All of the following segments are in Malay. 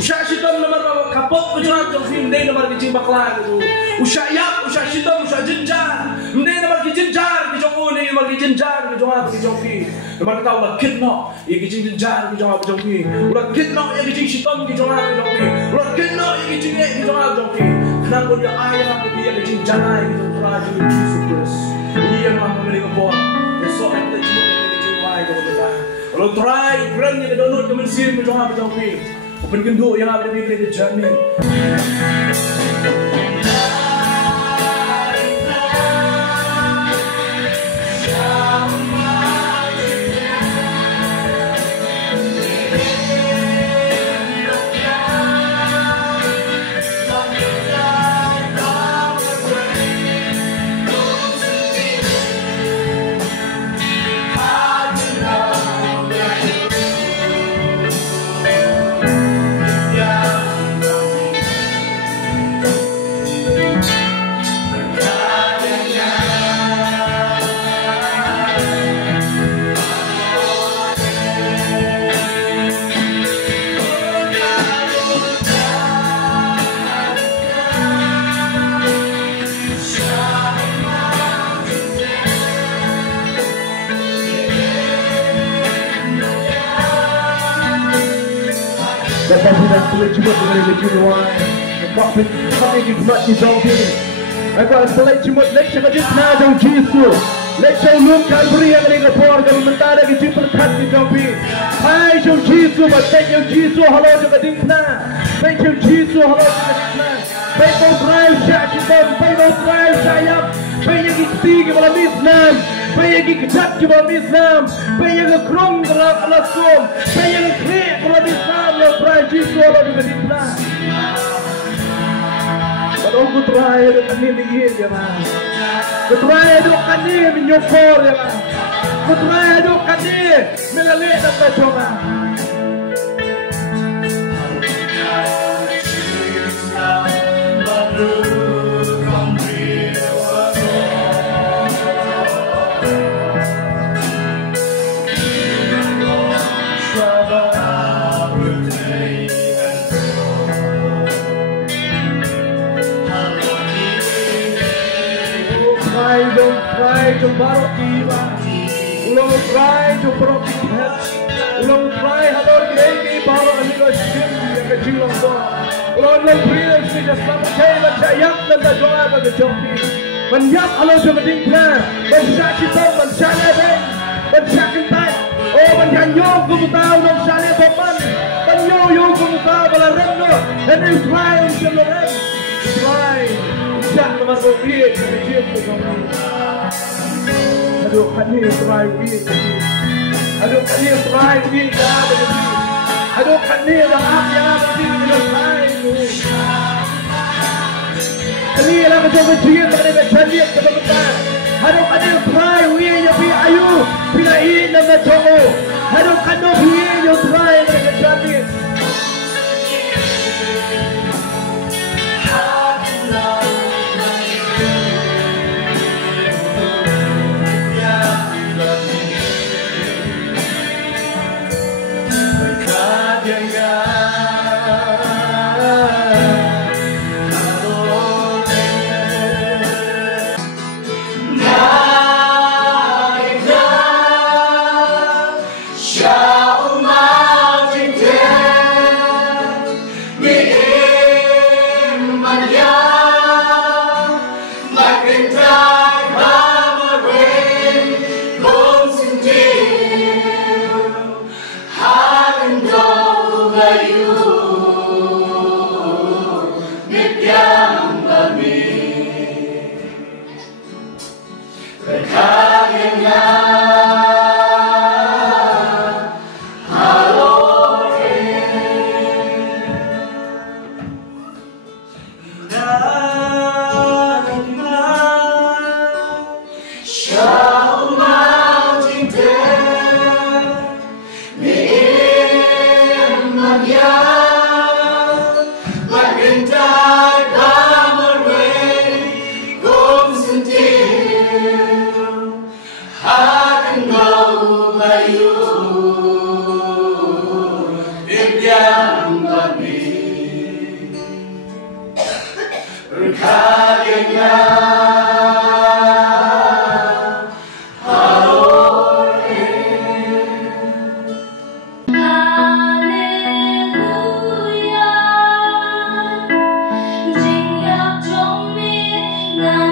Usha shitam nomor kapok kejuan jauhin deh nomor kecil bakla gitu. Usha yap, usha shitam, usha jenjar. Deh nomor kecil jenjar, kejauh nih nomor kecil jenjar, kejauh apa kejauhi. Nomor kita ulah kitno, ya kecil jenjar, kejauh apa kejauhi. Ulah kitno, ya kecil shitam, kejauh apa kejauhi. Ulah kitno, ya kecil ye, kejauh apa kejauhi. Kenapa dia ayah, dia kecil janai gitu teraju Yesus Kristus. Dia mah memiliki kebon. Besok kita cuma kecil wai kalau kita. Kalau try, berani kita download ke mesin, kejauh apa kejauhi. Open genduk yang ada di gereja jamin. Dapat tidak boleh cuma dengan kejuruan. Dapat kami hikmat di Zohir. Dapat boleh cuma leksa kejut najau Yesus. Leksa ulum Calvary yang mereka por kalau mentara kejut berkat di Zohir. Hai jauh Yesus, baik jauh Yesus halau juga dinkna. Baik jauh Yesus halau juga dinkna. Baik mau drive syakitan, baik mau drive syayap. Baik yang ikti ke malam Islam. Baik yang ikjat ke malam Islam. Baik yang kekrong ke malam Al-Asum. Baik yang krik ke malam Islam. Yang drive Yesus halau juga dinkna. Kalau aku try dengan ini dia mah. Aku try dengan ini menyokor dia mah. Aku try dengan ini melalui dan bercoba. Don't try to borrow tiba. Ulang try to borrow tiba. Ulang try halor gini borrow anigo shim yang kecil orang. Ulang beri sih jasam saya sayang dan terdoa bagi joki. Menjak halor juga tinggal. Menjak kita menjak leben. Menjak kita. Oh menjak nyok kumutau dan syaleh paman. Menyoyong kumutau balarang no. And you try untuk leben. Try. Jangan masuk kecil kecil. Aduh, kan ini try week. Aduh, kan ini try week ya begini. Aduh, kan ini dah up ya begini try. Kali lah macam kecil mereka cariat kebetulan. Aduh, kan ini try week ya pi ayu, pinain nama cowok. Aduh, kan ini week ya try mereka cariat. Shall mountain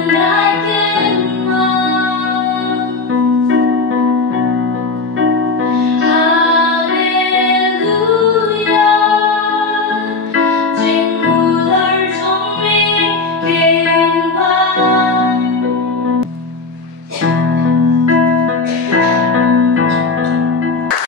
Night.